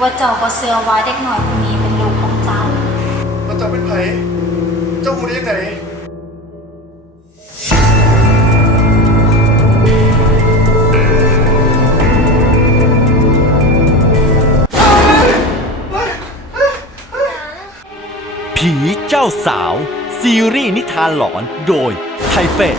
ว่าเจ้าก็เสือไว้เด็กหน่อยคนนี้เป็นลูกของเจ้า แล้วเจ้าเป็นไผเจ้าหูได้ยังไงผีเจ้าสาว ซีรีส์นิทานหลอนโดยไทเป็ด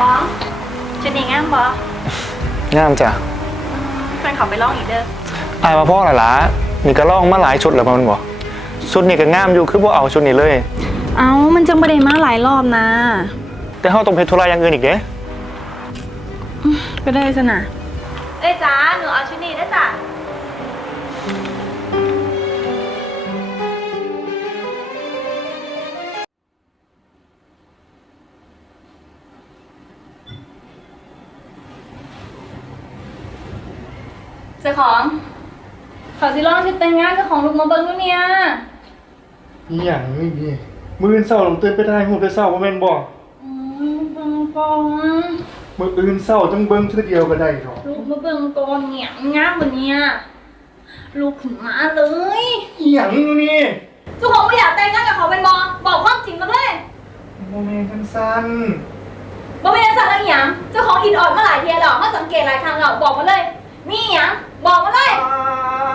ของชุดนี้งามบ่งามจ้ะเพื่อนเขาไปลองอีกเด้ออายมาพ่อหลายละนี่ก็ลองมาหลายชุดแล้วมันบอกชุดนี้ก็งามอยู่คือพวกเอาชุดนี้เลย เอ้ามันจังบ่ได้มาหลายรอบนะ แต่เฮาต้องเพชรธุระอย่างอื่นอีกเด้ก็ได้สนะเอ้ยจ้าหนูเอาชุดนี้ได้จ้ะ ของขอสิลองชุดแต่งงานเจ้าของลูกมาเบิ้งดูเนี่ยอีหยังนี่พี่มืออื่นเศร้าลงตื่นไปได้หูไปเศร้าบ่แม่นบ่อืมเบิ้งก่อนมืออื่นเศร้าจังเบิ่งเทื่อเดียวก็ได้เนาะลูกมาเบิ่งก่อนเนี่ยงามกว่าเนี่ยลูกขึ้นมาเลย อีหยังนี่เจ้าของไม่อยากแต่งงานกับเขาเป็นบอบอกความจริงมาเลยโมเมนต์สั้นบอกไม่ได้สั่งอะไรอหย่างเจ้าของอินออดมาหลายเทียแล้วมาสังเกตหลายครั้งแล้วบอกมาเลย มีอหย่างบอกมาเลยๆอ่า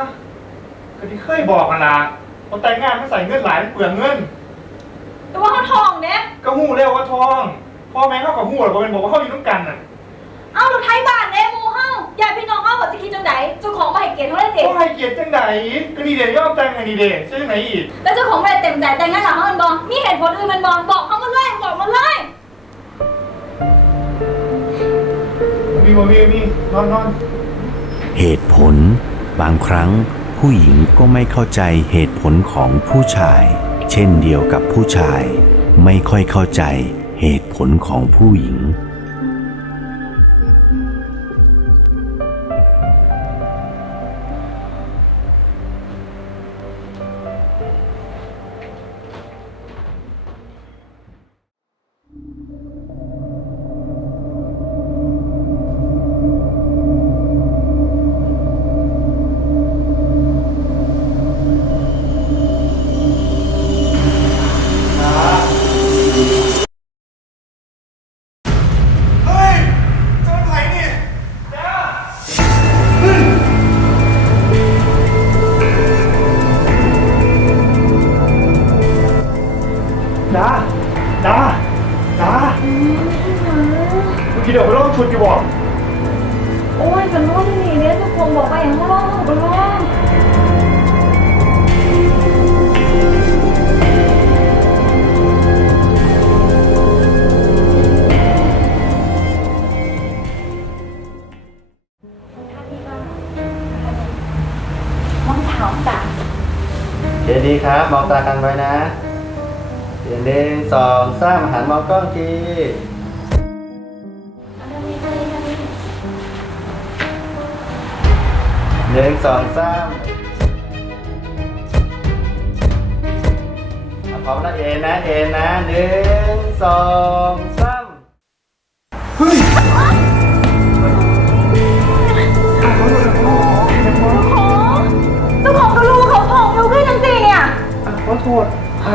ก็ที่เคยบอกกันล่ะเอาแต่งงานไม่ใส่เงินหลายมันเปลืองเงิน แต่ว่าเขาทองเนี่ยก็หู้แล้วว่าทอง พ่อแม่เขากับหู้หรอกบ่เป็นบอกว่าเขาอยู่ต้องกันน่ะเอาลูกไทยบ้านเนี่ยมูเฮาญาติพี่น้องเฮาบอกจะคิดจังไดเจ้าของมาให้เกียรติเขาได้เด็กก็ให้เกียรติจังไดก็นี่เดี๋ยวยอมแต่งไงนี่เด้ซื้อไหนอีกแล้วเจ้าของไม่ได้เต็มใจแต่งงานกับเขาเป็นบอมีเหตุผลอื่นเป็นบอบอกเขามาเลยบอกมาเลย มีบ่มีมีนอนนอน เหตุผล บางครั้งผู้หญิงก็ไม่เข้าใจเหตุผลของผู้ชาย เช่นเดียวกับผู้ชาย ไม่ค่อยเข้าใจเหตุผลของผู้หญิง ตากันไว้นะเดี๋ยวหนึ่งสองสามหันมองกล้องทีหนึ่งสองสามเอาพร้อมนะเอ็นนะเอ็นนะหนึ่งสองสาม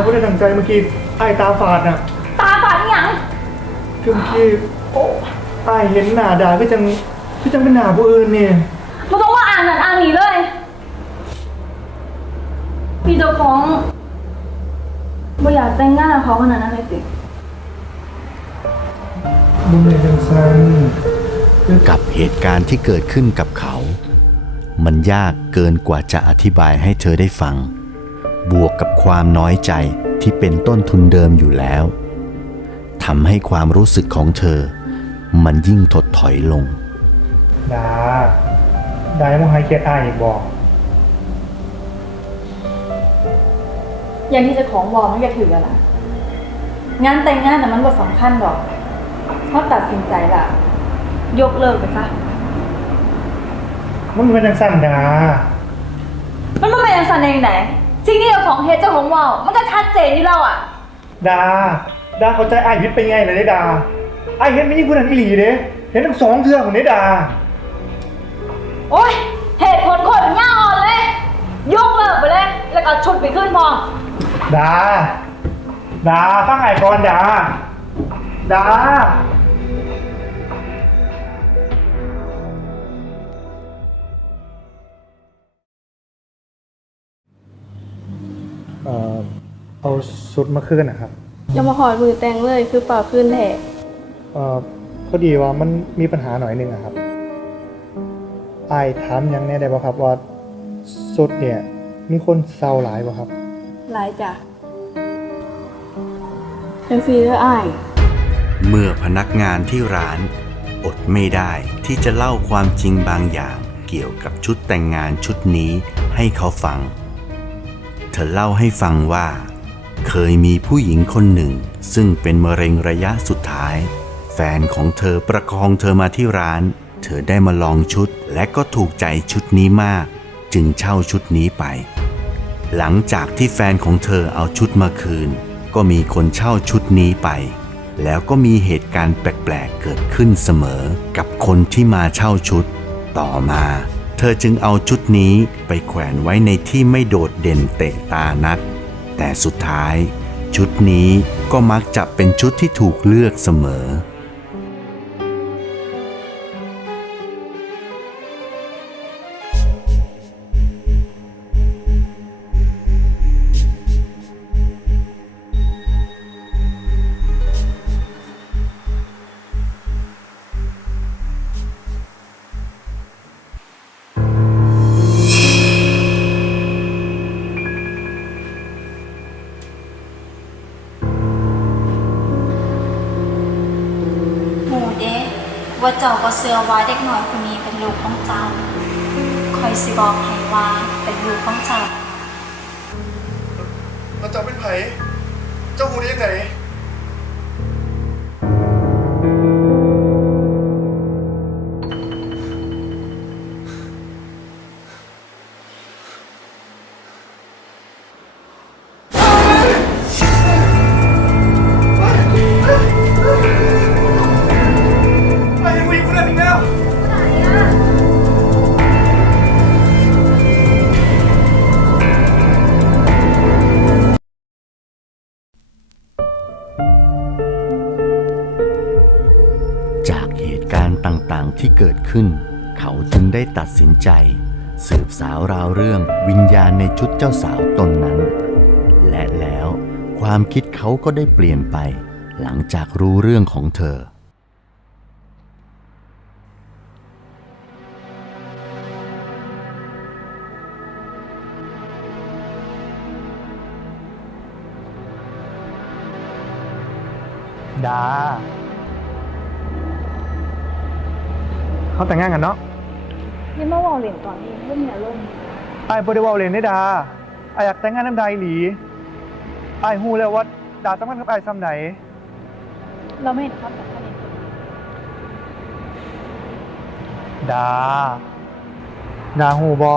ายไม่ได้ดังใจเมื่อกี้อายตาฝาดน่ะ ตาฝาดอหย่างคือเมื่อกี้โอ้อายเห็นหน้าดาก็จังก็จังเป็นหน้าผู้อื่นนี่มันต้องว่าอ่านนั่นอ่านนี่เลย พี่เจ้าของไม่อยากแต่งงานกับเขาขนาดนั้นเลยสิมึงเลยจังซันกับเหตุการณ์ที่เกิดขึ้นกับเขา มันยากเกินกว่าจะอธิบายให้เธอได้ฟัง บวกกับความน้อยใจที่เป็นต้นทุนเดิมอยู่แล้วทำให้ความรู้สึกของเธอ มันยิ่งถดถอยลง ดาดายังไม่ให้เกียรติอายอีกบอก อย่างที่เจะของวอมันจะถือกันนะงานแต่งงานน่ะมันบ่สำคัญหรอกเขาตัดสินใจละยกเลิกไปซะ มันเป็นจังสั้นดา มันไม่เป็นอย่างสันเองไหน สิ่งที่เจ้าของเฮดเจ้าของวอมันก็ชัดเจนที่เราอะ ดา ดาเข้าใจอายวิทย์ไปไงเลยดาอายเห็นไม่ยิ่งคนนั้นอีหลีเด้เห็นทั้งสองเทือของเด้ดา โอ้ยเหตุผลคนย่าอ่อนเลย ยกเลิกไปเลย แล้วก็ชุดไปขึ้นพอดา ดาฟังไอ้ก่อนดา ดา อ่อเอาสุดมาคืนนะครับยังมาหอดมือแต่งเลยคือเปล่าขึ้นแท้เอ่อพอดีว่ามันมีปัญหาหน่อยหนึงอะครับไอ้ายถามหยังแน่ได้บ่ครับว่าสุดเนี่ยมีคนเศร้าหลายบ่ครับ หลายจ้ะจังซีเด้ออ้ายเมื่อพนักงานที่ร้าน อดไม่ได้ที่จะเล่าความจริงบางอย่าง เกี่ยวกับชุดแต่งงานชุดนี้ให้เขาฟัง เธอเล่าให้ฟังว่า เคยมีผู้หญิงคนหนึ่ง ซึ่งเป็นมะเร็งระยะสุดท้าย แฟนของเธอประคองเธอมาที่ร้าน เธอได้มาลองชุดและก็ถูกใจชุดนี้มาก จึงเช่าชุดนี้ไป หลังจากที่แฟนของเธอเอาชุดมาคืน ก็มีคนเช่าชุดนี้ไป แล้วก็มีเหตุการณ์แปลกๆเกิดขึ้นเสมอกับคนที่มาเช่าชุด ต่อมา เธอจึงเอาชุดนี้ไปแขวนไว้ในที่ไม่โดดเด่นเตะตานัก แต่สุดท้าย ชุดนี้ก็มักจะเป็นชุดที่ถูกเลือกเสมอ เจ้าก็เสือว่าเด็กน้อยคนนี้เป็นลูกของเจ้าคอยสิบอกให้ว่าเป็นลูกของเจ้า แล้วเจ้าเป็นไผเจ้าหูได้ยังไง ที่เกิดขึ้น เขาจึงได้ตัดสินใจ สืบสาวราวเรื่องวิญญาณในชุดเจ้าสาวตนนั้น และแล้วความคิดเขาก็ได้เปลี่ยนไป หลังจากรู้เรื่องของเธอดา เขาแต่งงานกันเนาะนี่มาวอลเล่นตอนนี้ไม่มีอารมณ์ไอ้ายบ่ได้เว้าเล่นได้ดาไอ้ายอยากแต่งงานน้ำดาอีหลีไอ้ายฮู้แล้วว่าดาสำคัญกับไอ้ายซ้ำไหน เราไม่เห็นความสำคัญในตัวดา ดาฮู้บ่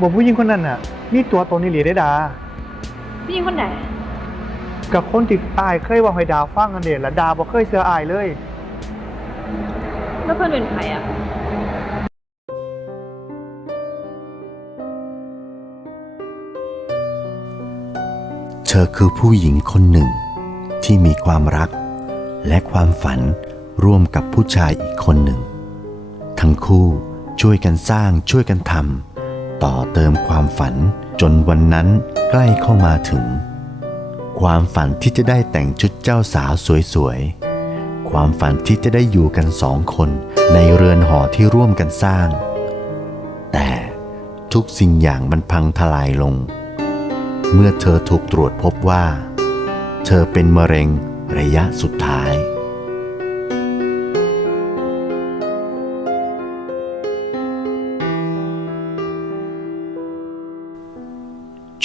บ่ผู้หญิงคนนั้นน่ะมีตัวตนอีหลีได้ดาพี่หญิงคนไหน กับคนที่อ้ายเคยเว่าให้ดาฟังกันเด้และดาบ่เคยเชื่ออ้ายเลย แล้วเพื่อนเป็นใครอะเธอคือผู้หญิงคนหนึ่ง ที่มีความรัก และความฝันร่วมกับผู้ชายอีกคนหนึ่ง ทั้งคู่ช่วยกันสร้างช่วยกันทำต่อเติมความฝันจนวันนั้นใกล้เข้ามาถึง ความฝันที่จะได้แต่งชุดเจ้าสาวสวยๆ ความฝันที่จะได้อยู่กันสองคนในเรือนหอที่ร่วมกันสร้าง แต่ทุกสิ่งอย่างมันพังทลายลง เมื่อเธอถูกตรวจพบว่า เธอเป็นมะเร็งระยะสุดท้าย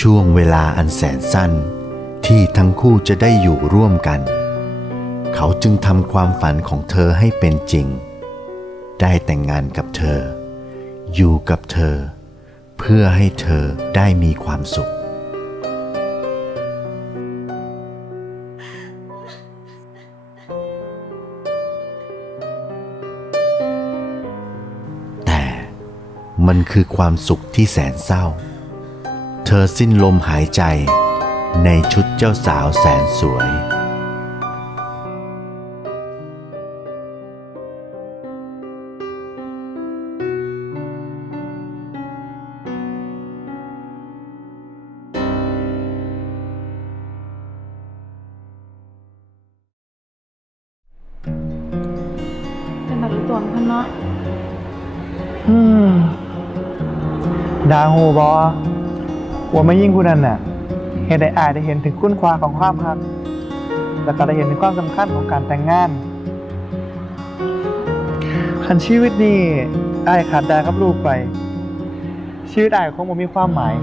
ช่วงเวลาอันแสนสั้นที่ทั้งคู่จะได้อยู่ร่วมกัน เขาจึงทำความฝันของเธอให้เป็นจริง ได้แต่งงานกับเธอ อยู่กับเธอ เพื่อให้เธอได้มีความสุข แต่มันคือความสุขที่แสนเศร้า เธอสิ้นลมหายใจในชุดเจ้าสาวแสนสวย เนาะอืมดาฮูบอว่าไม่ยิ่งผู้นั้นน่ะเหตุใดอายได้เห็นถึงคุณความของความรักแล้วก็ได้เห็นถึงความสำคัญของการแต่งงานคันชีวิตนี้อายขาดดากับลูกไป ชีวิตอายคงบ่มีความหมาย